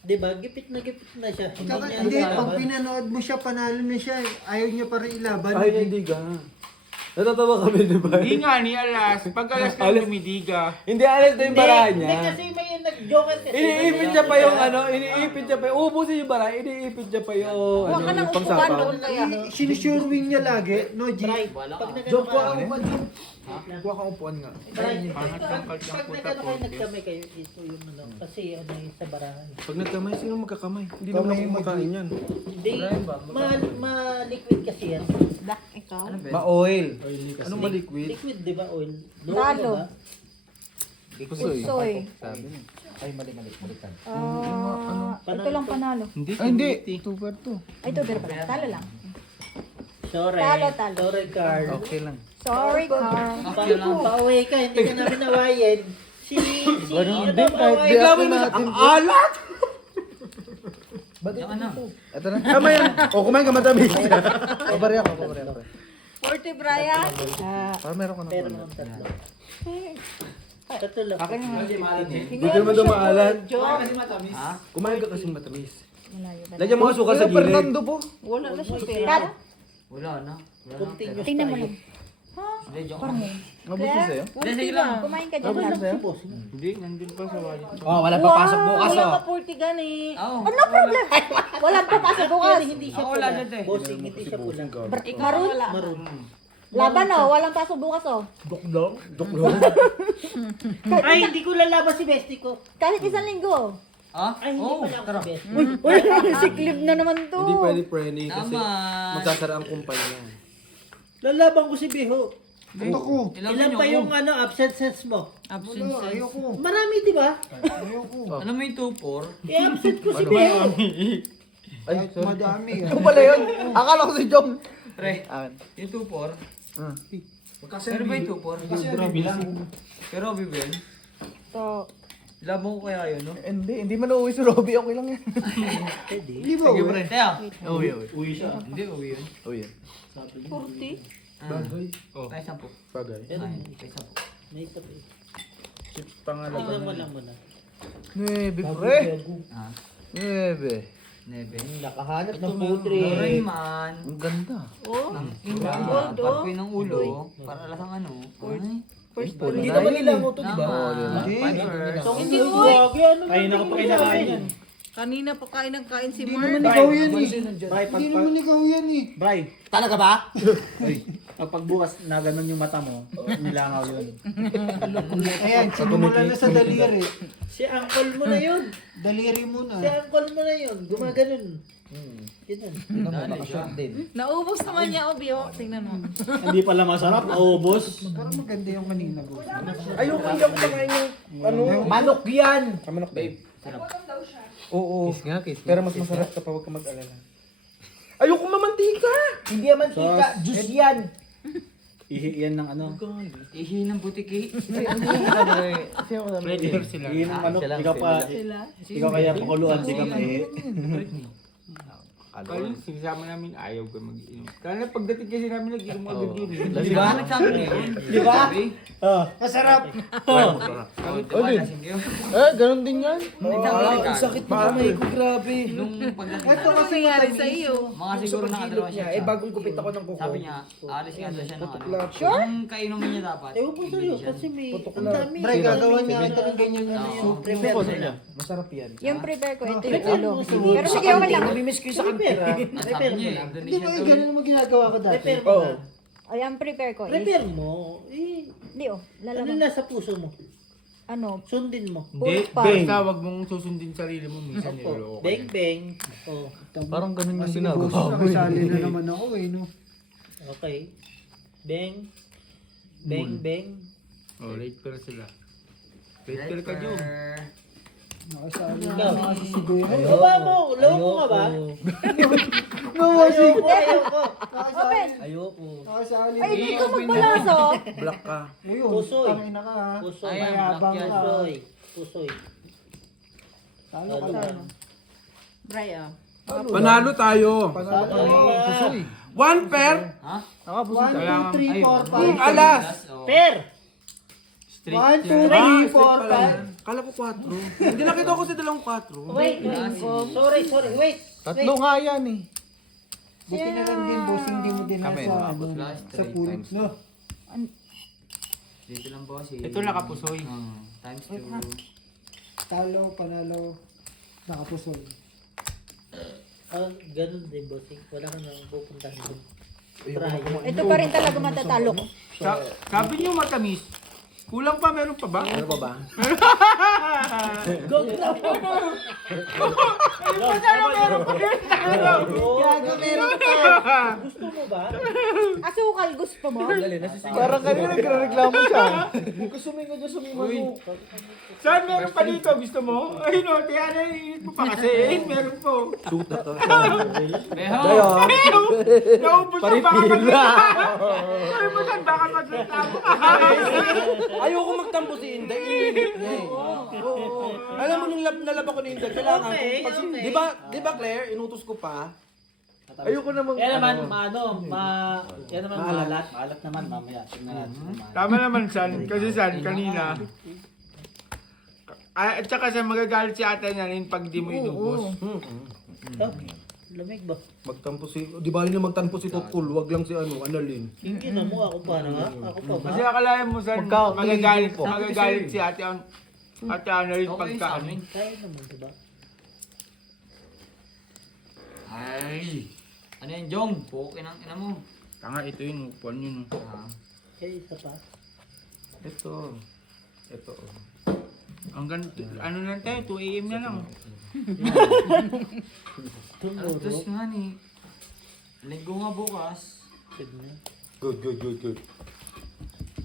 Diba? Gipit na siya. Hindi, pag pinanood mo siya, panalo na siya. Ayaw niya pa rin ilaban. Ay, hindi ka. Natatawa kami, di ba? Hindi nga ni alas. Pag alas na lumidiga. Hindi alas na yung barahan Hindi niya. kasi may nag-joke kasi. Iniipit niya pa yung iniipit niya pa yung, ubusin yung barahan, iniipit niya pa yung, Huwag ka nang yung upuan pangsapaw. doon kaya. Sinisure wing niya lagi, no, G? Bray, pag Job ko nagano ang upuan doon. Kuha kang upuan nga. Pangat ng kalsang pag puta nagano po. kayo nagkamay kayo, ito yung ano, kasi ano yung sa barahan. Pag nagkamay, sino magkakamay? Hindi naman ako kumakain yan. Hindi, ma-liquid kasi yan. Black, ikaw. Ma-oil. Anong ma-liquid? Liquid, di ba, oil? Talo. Diba? Pusoy. Sabi niya. Ito lang panalo. Ay, hindi. 2 per 2. Ay, ito, pero pala. Talo lang. Sorry. Talo. Sorry, Carl. Okay lang. Sorry, Carl. Pa-away ka, hindi ka namin nawayan. Ganun ano, din, kahit away. biyakin natin. Ang alat! Ito na. Tama yan. O, kumain ka matamis. Pabari ako. 40, Brian. Para meron ka na. Pero naman tatlo. Tatlo lang. Akin nga. Hindi Hindi naman daw maalan. Jong. Kumain ka kasing matamis. Malayo ba? Lagyan mo nga suka sa Kuya gilid. Fernando po. Wala na siya pera. Wala na. Continuous Tingnan mo tayo. lang. Hindi, joke Parang lang. Mabusog sa'yo? Sige lang. Kumain ka dyan. Mabusog sa'yo? Hindi, nandun pa sa wallet. Oh, wala pa pasok bukas Wala oh. ka 40 gani. Oo. Ano problem? Walang papasok bukas. Hindi siya Ako wala pula. dyan, te. Bossing, hindi siya pula. Maroon? Maroon. Laban oh. Walang pasok bukas oh. Dokdong. Dokdong. Ay, hindi ko lalaban si Bestie ko. Kahit isang linggo. Ah? Ay, hindi Oo, pala ako tara. si Bestie. Uy, siklib na naman to. Hindi pwede preni kasi Naman. magsasara ang kumpanya. Lalaban ko si Biho. Ako. Ilan pa yung absences mo? Absence. Ayoko. Marami, di ba? Ayoko. Ano mo yung 2-4? I-absent ko si Biho. Ay, Kahit sorry. madami. Ito pala yun. Akala ko si Jom. Pre, Akin. yung 2-4. Ah. Pero ba yung 2-4? Pero Bibel, So, labang ko kaya yun, no? Hindi man uuwi si Robby. Okay lang yan. Hindi ba? Sige, pre. Teo. Uwi siya. Hindi, uwi yun. Uwi yan. 40. Oh. Ay, 10. Bagay. Pero Ay, 10. may ito eh. Chips pangalawa. Tingnan mo lang muna. 9, pre. Ah, 9. Nebe. Nakahanap Ito ng mo, putre. Rayman. Ang ganda. Oh. Ang Gold, oh. Pagpin ng ulo. Para lasang ano. Ay. First Hindi naman nila mo to, di ba? Naman. Hindi. Fibers. Hindi uy. Kaya na ko pa kinakain yan. Kanina pa kain ng kain si Hindi Mark. naman ikaw yan eh. Bray, Hindi naman ikaw yan eh. Bray, Talaga ba? pag bukas na ganun yung mata mo, nilangaw yun. Ayan, sinimula na sa daliri. Si uncle mo na yun. Daliri muna. Si uncle mo na yun. Gumaganon. Ganun. Dali siya. Naubos naman niya, Obio. Tingnan mo. Hindi pala masarap, naubos. Parang maganda yung kanina ko. Ayoko, hindi ako kumain yung ano. Manok yan. Kamanok, babe. Nagutom daw siya. Oo. Kiss nga, kiss. Pero mas masarap kapag huwag ka mag-alala. Ayoko mamantika! Hindi yan mantika. Juice yan. Ihi yan ng ano. Ihi ng butiki. Predator sila. Ihi ng manok, ikaw pa. Ikaw kaya pakuluan, di ka maihi. Kaya sinasama namin ayaw ko mag-inom. Kaya pagdating kasi namin nag-inom agad yun. Di ba? Nagsabi na yun. Di ba? Masarap. Sabi ko, lasing kayo. Ganun din yan. Ang sakit ng kamay ko, grabe. Nung pagdating Ito na, kasi nangyari sa iyo? mga siguro nakadalawa siya. Eh, bagong gupit ako ng kuko. Sabi niya, alis nga daw siya ng ano. Sure? Yung kainumin niya dapat. Ewan ko sa'yo kasi may ang dami. Bray, gagawa niya ito ng ganyan ano yun. Prepare mo na. Masarap yan. Yung prepare ko, ito yung Prepare ulo. mo sa Pero sige, okay lang. Namimiss ko yung sa kantira. Sabi niya, mo Di ba yung ganun mo ginagawa ko dati? Prepare mo na. Ay, ang prepare ko is, Prepare mo. Eh, hindi oh, ano lalaman. nasa puso mo? Ano, Sundin mo. Hindi, Pulpa. Basta wag mong susundin sarili mo minsan Opo. niloloko. Bang bang. Oh, Parang ganun yung Kasi ginagawa boss, mo. nakasali na naman ako eh, no? okay. Bang. Bang bang. Oh, late pero sila. Late pero ka Jun. Nakasali na Ikaw. naman si Bero. Lawa mo. Lawa mo ka ba? Ayoko, ayoko. Open! Ayoko. Nakasali Ay, na. hindi ka magpalaso. Black ka. Ayun, Pusoy. tangin na ka ha. Pusoy. Ayan, Mayabang black yan. ka. Pusoy. Pusoy. Talo ka Talo. na. Brian. Panalo tayo. Pusoy. One pair. Ha? 1, 2, 3, 4, 5. Yung alas. Oh. Per! 1, 2, 3, 4, 5. Kala ko 4. Hindi nakita ko sa dalawang 4. Wait. Sorry, sorry. Wait. Tatlo nga yan eh. Buti na lang din, boss, hindi mo din Kami, sa, nakapos ano, last sa three pulot, times. no? Dito lang po si... Ito nakapusoy. Times 2. Talo, panalo, nakapusol. Ganun din, bossing. Wala ka nang pupuntahan doon. Try. Ito pa rin talaga matatalo ko. Sabi niyo matamis. Kulang pa, meron pa ba? Ano pa ba? Gago, meron pa. Gusto mo ba? Asukal, gusto mo? Parang kanina nagreklamo siya. Saan meron pa dito? Gusto mo? Ay no, kaya naiinit mo pa kasi. Meron po. Beho! Naubos ang baka magreklamo. Naubos ang baka magreklamo. Ayoko magtampo si Inday. Iinit niya eh. Alam mo nung nalaba ko ni Inday, kailangan Okay, kung okay. Di ba Claire, inutos ko pa, Ayoko namang... Yan naman, yan naman maalat. Maalat naman mamaya. Tingnan natin. Tama naman, San. Kasi San, kanina. At saka sa magagalit si ate na rin pag di mo inubos. Lamig ba? Magtampo si... Di ba na magtampo si Tokul? Wag lang si Annalyn. Hindi na mo, ako pa na nga. Ako pa ba? Kasi akalain mo, San, magagalit si ate na rin pagka ano. Kaya naman, diba? Ay. Ano yan, Jong? Pukin ang ina mo. Tanga, ito yun, upuan yun. Kaya isa pa. Ito. Hanggang, ano lang tayo, 2 AM na lang. Alas nga ni. Linggo nga bukas. Good.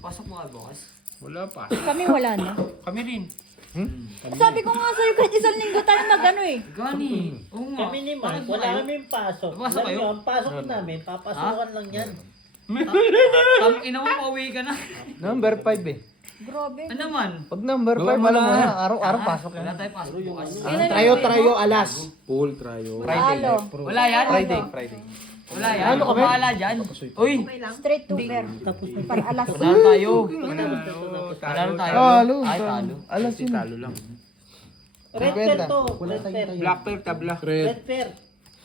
Pasok mo nga bukas. Wala pa. Kami wala na. Kami rin. Sabi ko nga sa'yo, kahit isang linggo tayo nag-ano eh. Gani. Oo nga. Kami ni Mark, Bakit ba wala kayo? kami pasok. Pasok Alam kayo? niyo, ang pasok namin, papasukan lang yan. Tang ina mo, pauwi ka na. Number 5 eh. Grabe. Ano naman? Pag number 5, alam mo na, araw-araw pasok Wala yan. tayo pasok bukas. Trayo, alas. Pool, trayo. Halo. Wala yan? Friday. Wala yan? Ano kami? Wala dyan. Uy! Straight to fair. Para alas. Panalo tayo. Oo, Panalo tayo. Talo. Ay, talo. Alas yun. Talo lang. Red fair to. Red fair. Black pair, tabla. Red fair.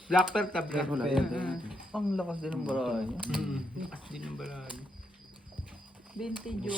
Black pair, tabla. Ang lakas din ng barahan niya. Hindi nang balado. 20 June.